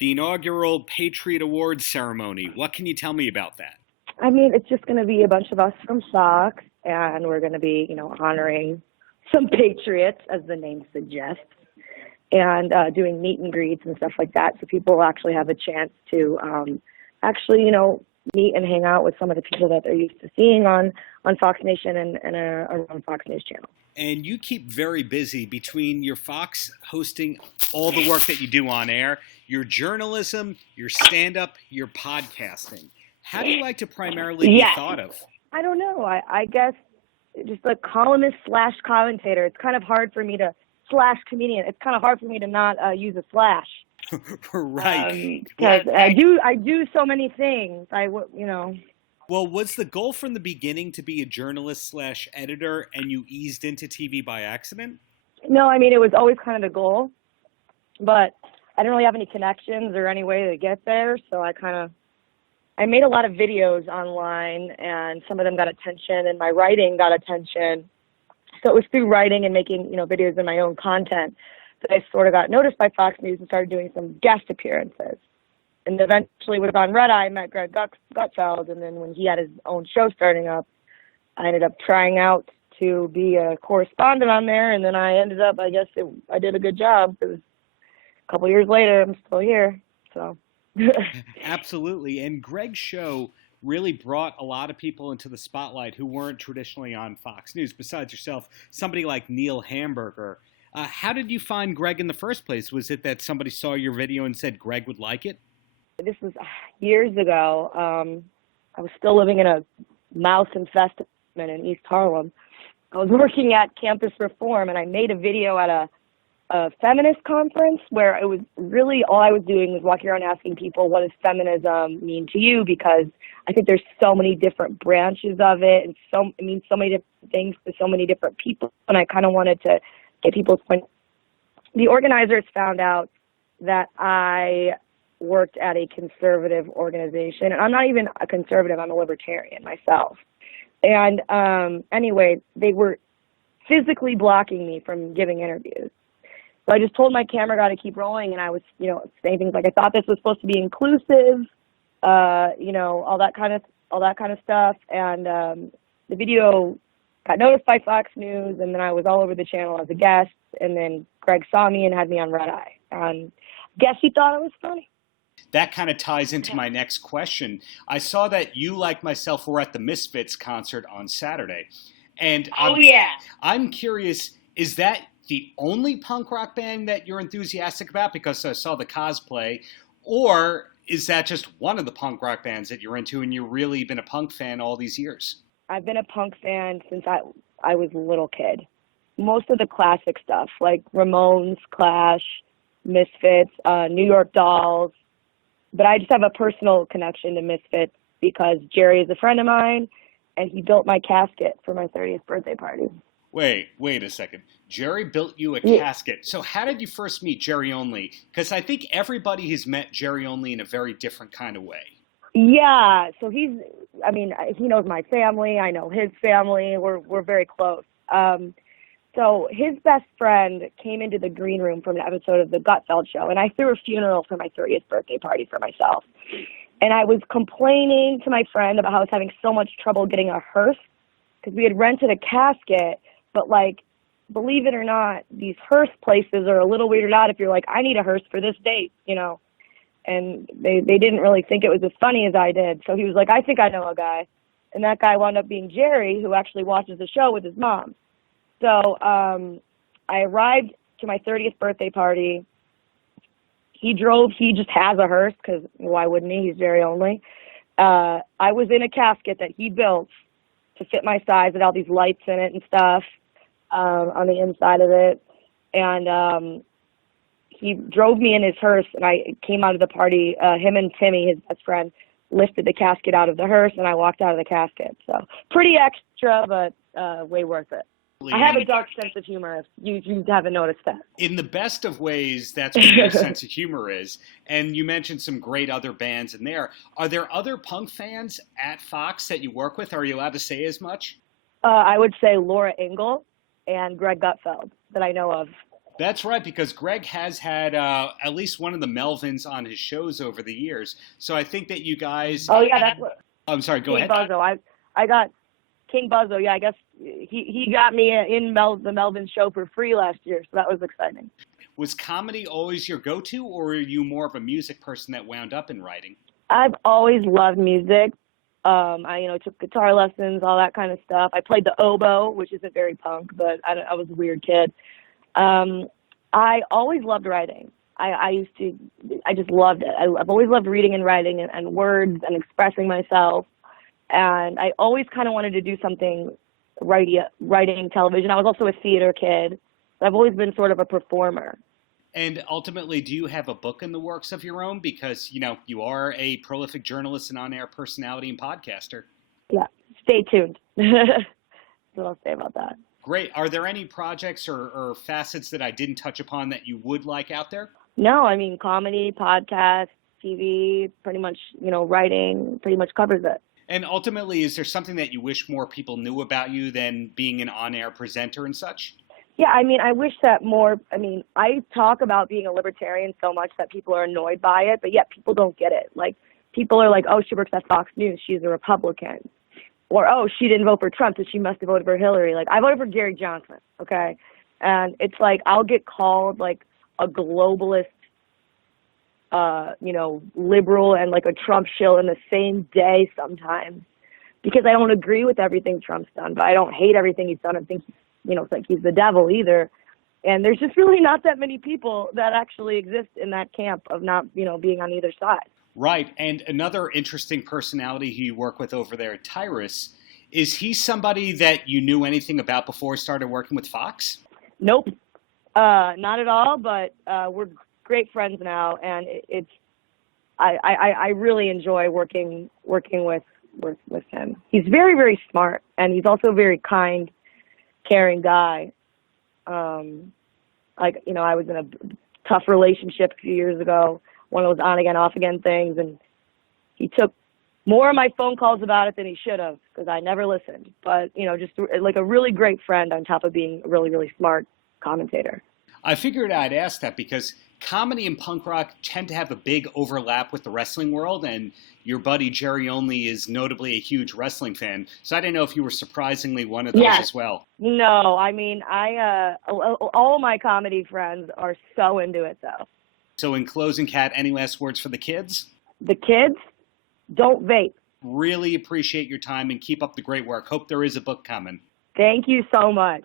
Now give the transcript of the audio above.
the inaugural Patriot Awards ceremony. What can you tell me about that? I mean, it's just going to be a bunch of us from Fox, and we're going to be, honoring some patriots, as the name suggests, and doing meet and greets and stuff like that, so people will actually have a chance to meet and hang out with some of the people that they're used to seeing on Fox Nation and around Fox News Channel. And you keep very busy between your Fox hosting, all the work that you do on air, your journalism, your stand-up, your podcasting. How do you like to primarily be thought of? I don't know. I guess just a columnist / commentator. It's kind of hard for me to / comedian. It's kind of hard for me to not use a slash. Right. Because I do so many things. Well, was the goal from the beginning to be a journalist / editor, and you eased into TV by accident? No, I mean, it was always kind of the goal, but I didn't really have any connections or any way to get there, so I made a lot of videos online, and some of them got attention, and my writing got attention. So it was through writing and making, videos in my own content that I sort of got noticed by Fox News and started doing some guest appearances. And eventually was on Red Eye, met Greg Gutfeld, and then when he had his own show starting up, I ended up trying out to be a correspondent on there, and then I ended up, I did a good job, because a couple years later, I'm still here, so. Absolutely, and Greg's show really brought a lot of people into the spotlight who weren't traditionally on Fox News. Besides yourself, somebody like Neil Hamburger. How did you find Greg in the first place? Was it that somebody saw your video and said Greg would like it? This was years ago. I was still living in a mouse infested in East Harlem. I was working at Campus Reform, and I made a video at a feminist conference where it was really all I was doing was walking around asking people, what does feminism mean to you? Because I think there's so many different branches of it, and it means so many different things to so many different people, and I kind of wanted to get people's point. The organizers found out that I worked at a conservative organization, and I'm not even a conservative, I'm a libertarian myself. And anyway, they were physically blocking me from giving interviews. So I just told my camera guy to keep rolling, and I was, saying things like I thought this was supposed to be inclusive, all that kind of stuff. And the video got noticed by Fox News, and then I was all over the channel as a guest. And then Greg saw me and had me on Red Eye. And I guess he thought it was funny. That kind of ties into my next question. I saw that you, like myself, were at the Misfits concert on Saturday. And I'm curious, is that the only punk rock band that you're enthusiastic about? Because I saw the cosplay. Or is that just one of the punk rock bands that you're into and you've really been a punk fan all these years? I've been a punk fan since I was a little kid. Most of the classic stuff, like Ramones, Clash, Misfits, New York Dolls. But I just have a personal connection to Misfits because Jerry is a friend of mine, and he built my casket for my 30th birthday party. Wait a second. Jerry built you a casket. So how did you first meet Jerry Only? Because I think everybody has met Jerry Only in a very different kind of way. Yeah, so he knows my family. I know his family. We're very close. So his best friend came into the green room from an episode of the Gutfeld show, and I threw a funeral for my 30th birthday party for myself. And I was complaining to my friend about how I was having so much trouble getting a hearse because we had rented a casket, but believe it or not, these hearse places are a little weirded out if you're like, I need a hearse for this date, And they didn't really think it was as funny as I did. So he was like, I think I know a guy. And that guy wound up being Jerry, who actually watches the show with his mom. So I arrived to my 30th birthday party. He just has a hearse because why wouldn't he? He's Jerry Only. I was in a casket that he built to fit my size with all these lights in it and stuff on the inside of it. And he drove me in his hearse, and I came out of the party. Him and Timmy, his best friend, lifted the casket out of the hearse, and I walked out of the casket. So pretty extra, but way worth it. I have a dark sense of humor, if you haven't noticed that. In the best of ways, that's what your sense of humor is. And you mentioned some great other bands in there. Are there other punk fans at Fox that you work with? Are you allowed to say as much? I would say Laura Ingle and Greg Gutfeld that I know of. That's right, because Greg has had at least one of the Melvins on his shows over the years. So I think that you guys... Oh, yeah, that's what... I'm sorry, go King ahead. Buzzo. I got King Buzzo. Yeah, I guess he got me in the Melvin show for free last year, so that was exciting. Was comedy always your go-to, or were you more of a music person that wound up in writing? I've always loved music. I took guitar lessons, all that kind of stuff. I played the oboe, which isn't very punk, but I was a weird kid. I always loved writing. I just loved it. I've always loved reading and writing and words and expressing myself. And I always kind of wanted to do something writing television. I was also a theater kid. I've always been sort of a performer. And ultimately, do you have a book in the works of your own? Because, you are a prolific journalist and on-air personality and podcaster. Yeah, stay tuned. That's what I'll say about that. Great. Are there any projects or facets that I didn't touch upon that you would like out there? No, I mean, comedy, podcast, TV, pretty much, writing pretty much covers it. And ultimately, is there something that you wish more people knew about you than being an on-air presenter and such? Yeah, I mean, I wish that I talk about being a libertarian so much that people are annoyed by it, but yet people don't get it. Like, people are like, oh, she works at Fox News, she's a Republican. Or, oh, she didn't vote for Trump, so she must have voted for Hillary. Like, I voted for Gary Johnson, okay? And it's like, I'll get called, like, a globalist, liberal and, like, a Trump shill in the same day sometimes. Because I don't agree with everything Trump's done, but I don't hate everything he's done and think think he's the devil either. And there's just really not that many people that actually exist in that camp of not, being on either side. Right. And another interesting personality who you work with over there at Tyrus, is he somebody that you knew anything about before you started working with Fox? Nope. Not at all, but we're great friends now, and I really enjoy working with him. He's very, very smart, and he's also a very kind, caring guy. I was in a tough relationship a few years ago, one of those on again, off again things, and he took more of my phone calls about it than he should have, because I never listened. But, just like a really great friend on top of being a really, really smart commentator. I figured I'd ask that because comedy and punk rock tend to have a big overlap with the wrestling world, and your buddy Jerry Only is notably a huge wrestling fan. So I didn't know if you were surprisingly one of those as well. No, I mean, all my comedy friends are so into it, though. So in closing, Kat, any last words for the kids? The kids, don't vape. Really appreciate your time and keep up the great work. Hope there is a book coming. Thank you so much.